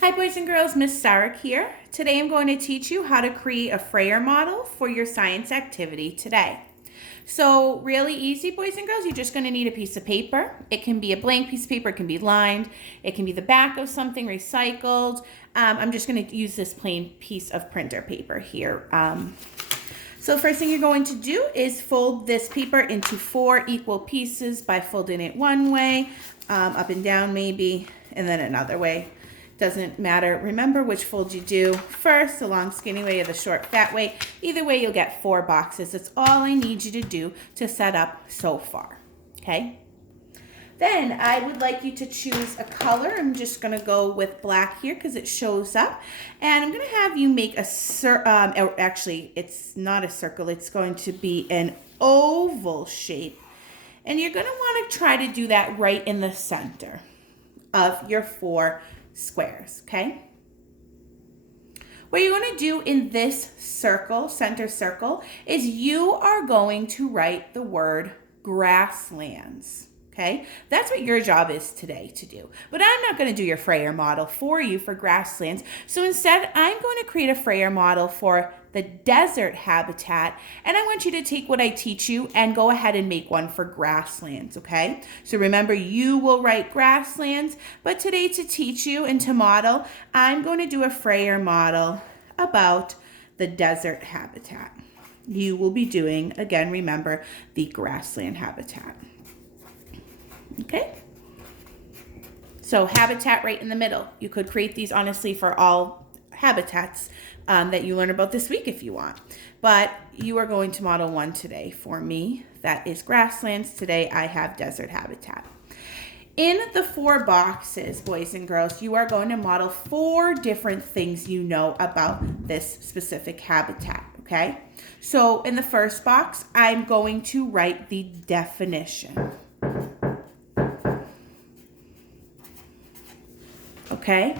Hi boys and girls, Miss Staruk here. Today I'm going to teach you how to create a Frayer model for your science activity today. So really easy, boys and girls. You're just going to need a piece of paper. It can be a blank piece of paper, it can be lined, it can be the back of something recycled. I'm just going to use this plain piece of printer paper here. So the first thing you're going to do is fold this paper into 4 equal pieces by folding it one way, up and down maybe, and then another way. Doesn't matter. Remember which fold you do first, the long skinny way or the short fat way. Either way, you'll get 4 boxes. That's all I need you to do to set up so far, okay? Then I would like you to choose a color. I'm just gonna go with black here because it shows up. And I'm gonna have you make a, actually it's not a circle, it's going to be an oval shape. And you're gonna wanna try to do that right in the center of your 4 squares, okay? What you're going to do in this circle, center circle, is you are going to write the word grasslands, okay? That's what your job is today to do. But I'm not going to do your Frayer model for you for grasslands. So instead, I'm going to create a Frayer model for the desert habitat, and I want you to take what I teach you and go ahead and make one for grasslands, okay? So remember, you will write grasslands, but today to teach you and to model, I'm going to do a Frayer model about the desert habitat. You will be doing, again, remember, the grassland habitat, okay? So habitat right in the middle. You could create these honestly for all habitats that you learn about this week if you want. But you are going to model one today for me. That is grasslands. Today I have desert habitat. In the 4 boxes, boys and girls, you are going to model 4 different things you know about this specific habitat, okay? So in the first box, I'm going to write the definition. Okay?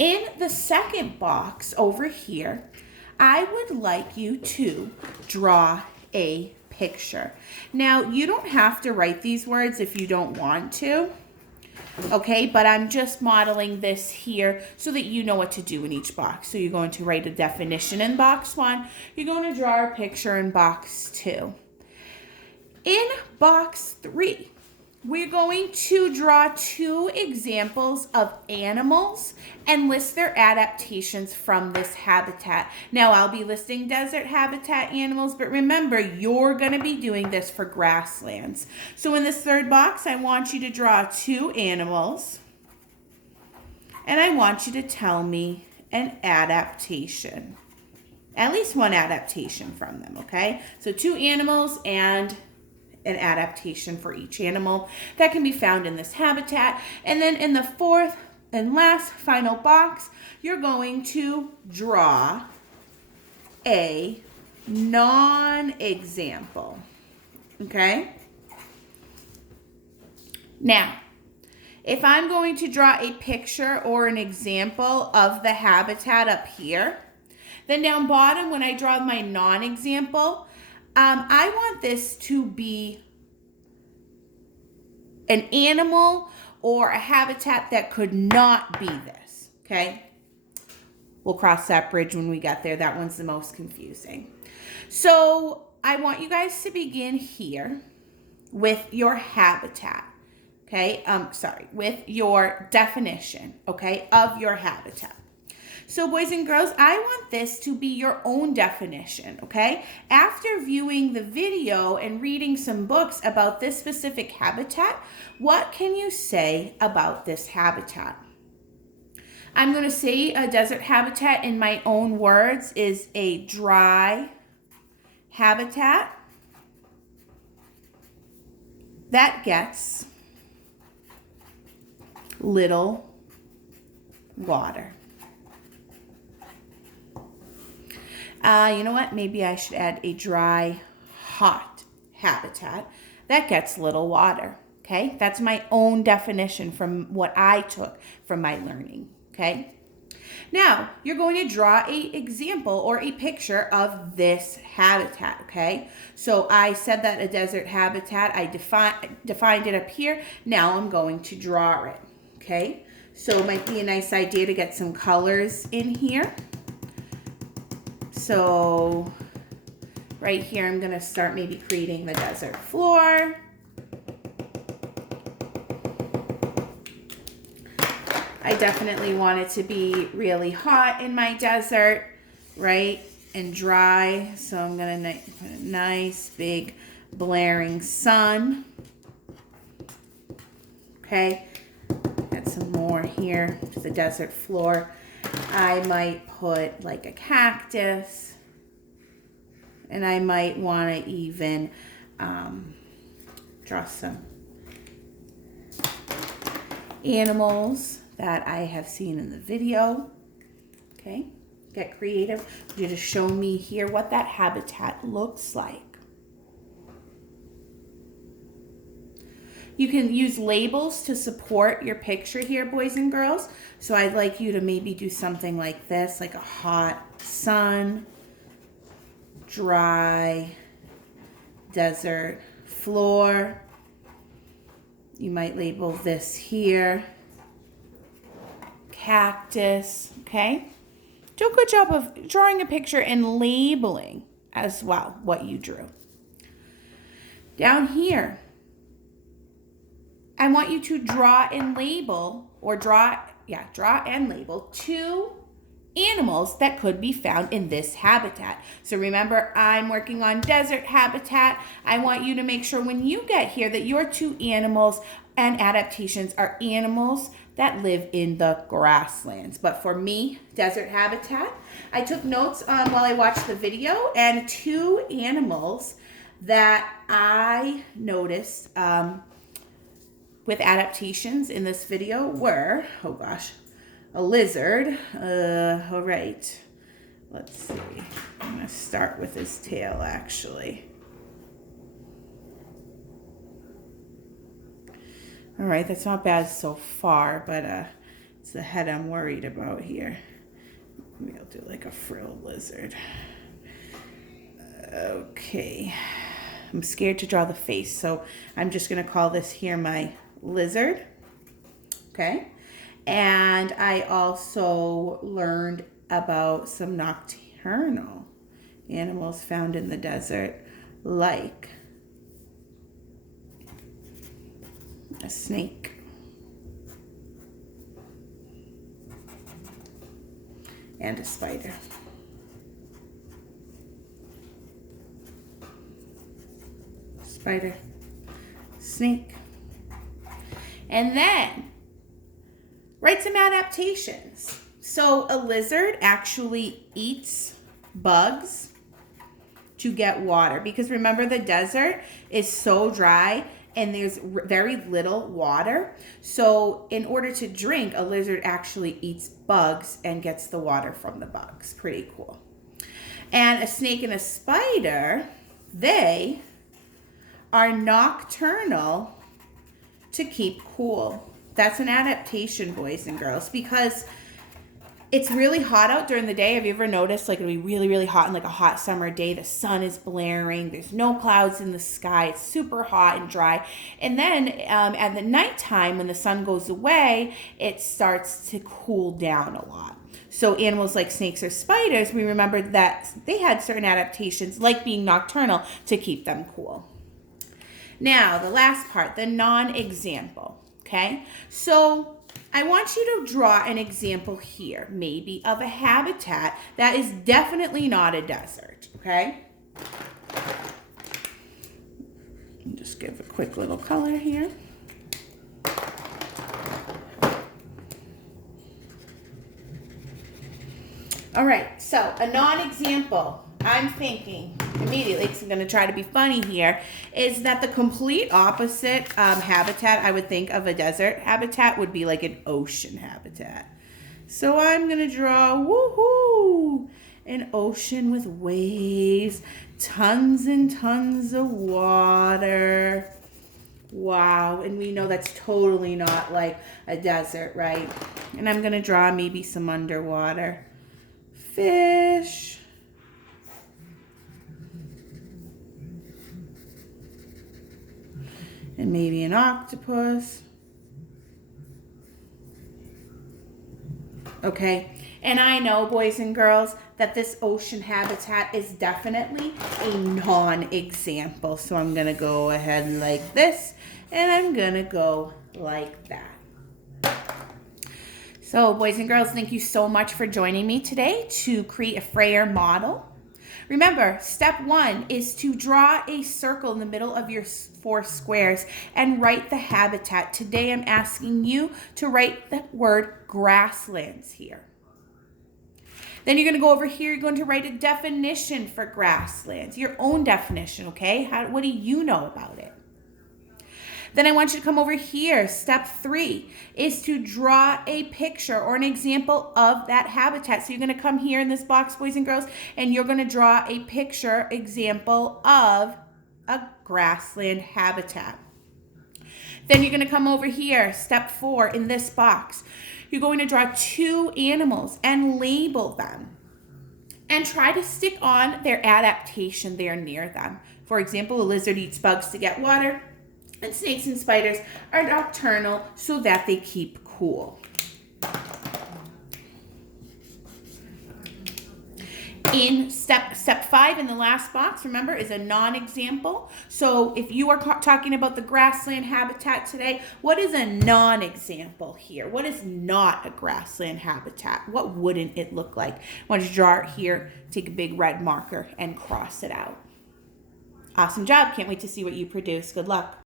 In the second box over here, I would like you to draw a picture. Now, you don't have to write these words if you don't want to, okay? But I'm just modeling this here so that you know what to do in each box. So you're going to write a definition in box 1. You're going to draw a picture in box 2. In box 3, we're going to draw 2 examples of animals and list their adaptations from this habitat. Now, I'll be listing desert habitat animals, but remember, you're going to be doing this for grasslands. So in this 3rd box, I want you to draw 2 animals, and I want you to tell me an adaptation. At least one adaptation from them, okay? So 2 animals and an adaptation for each animal that can be found in this habitat. And then in the 4th and last final box, you're going to draw a non-example, okay? Now, if I'm going to draw a picture or an example of the habitat up here, then down bottom when I draw my non-example, I want this to be an animal or a habitat that could not be this, okay? We'll cross that bridge when we get there. That one's the most confusing. So I want you guys to begin here with your habitat, okay? With your definition, okay, of your habitat. So boys and girls, I want this to be your own definition, okay? After viewing the video and reading some books about this specific habitat, what can you say about this habitat? I'm going to say a desert habitat in my own words is a dry habitat that gets little water. You know what? Maybe I should add a dry, hot habitat that gets little water, okay? That's my own definition from what I took from my learning, okay? Now, you're going to draw a example or a picture of this habitat, okay? So I said that a desert habitat, I defined it up here. Now I'm going to draw it, okay? So it might be a nice idea to get some colors in here. So right here, I'm gonna start maybe creating the desert floor. I definitely want it to be really hot in my desert, right? And dry. So I'm gonna put a nice big blaring sun. Okay, got some more here to the desert floor. I might put like a cactus, and I might want to even draw some animals that I have seen in the video. Okay, get creative. You just show me here what that habitat looks like. You can use labels to support your picture here, boys and girls. So I'd like you to maybe do something like this, like a hot sun, dry, desert floor. You might label this here, cactus, okay? Do a good job of drawing a picture and labeling as well what you drew. Down here, I want you to draw and label, or draw and label 2 animals that could be found in this habitat. So remember, I'm working on desert habitat. I want you to make sure when you get here that your 2 animals and adaptations are animals that live in the grasslands. But for me, desert habitat, I took notes while I watched the video, and 2 animals that I noticed with adaptations in this video were, oh gosh, a lizard. All right, let's see. I'm gonna start with his tail actually. All right, that's not bad so far, but it's the head I'm worried about here. Maybe I'll do like a frilled lizard. Okay, I'm scared to draw the face, so I'm just gonna call this here my lizard, okay? And I also learned about some nocturnal animals found in the desert, like a snake, and a spider. Spider, snake. And then write some adaptations. So a lizard actually eats bugs to get water, because remember, the desert is so dry and there's very little water. So in order to drink, a lizard actually eats bugs and gets the water from the bugs. Pretty cool. And a snake and a spider, they are nocturnal to keep cool. That's an adaptation, boys and girls, because it's really hot out during the day. Have you ever noticed, like, it'll be really, really hot on like a hot summer day? The sun is blaring. There's no clouds in the sky. It's super hot and dry. And then at the nighttime, when the sun goes away, it starts to cool down a lot. So animals like snakes or spiders, we remember that they had certain adaptations, like being nocturnal, to keep them cool. Now, the last part, the non-example, okay? So I want you to draw an example here, maybe of a habitat that is definitely not a desert, okay? Just give a quick little color here. All right, so a non-example, I'm thinking immediately, because I'm going to try to be funny here, is that the complete opposite habitat I would think of a desert habitat would be like an ocean habitat. So I'm going to draw, woohoo, an ocean with waves, tons and tons of water, Wow, and we know that's totally not like a desert, right? And I'm gonna draw maybe some underwater fish. And maybe an octopus. Okay, and I know, boys and girls, that this ocean habitat is definitely a non-example. So I'm gonna go ahead like this, and I'm gonna go like that. So boys and girls, thank you so much for joining me today to create a Frayer model. Remember, step 1 is to draw a circle in the middle of your 4 squares and write the habitat. Today I'm asking you to write the word grasslands here. Then you're going to go over here, you're going to write a definition for grasslands, your own definition, okay? What do you know about it? Then I want you to come over here. Step 3 is to draw a picture or an example of that habitat. So you're going to come here in this box, boys and girls, and you're going to draw a picture example of a grassland habitat. Then you're going to come over here, step 4, in this box. You're going to draw 2 animals and label them. And try to stick on their adaptation there near them. For example, a lizard eats bugs to get water, and snakes and spiders are nocturnal so that they keep cool. In step 5 in the last box, remember, is a non-example. So if you are talking about the grassland habitat today, what is a non-example here? What is not a grassland habitat? What wouldn't it look like? I want you to draw it here, take a big red marker and cross it out. Awesome job. Can't wait to see what you produce. Good luck.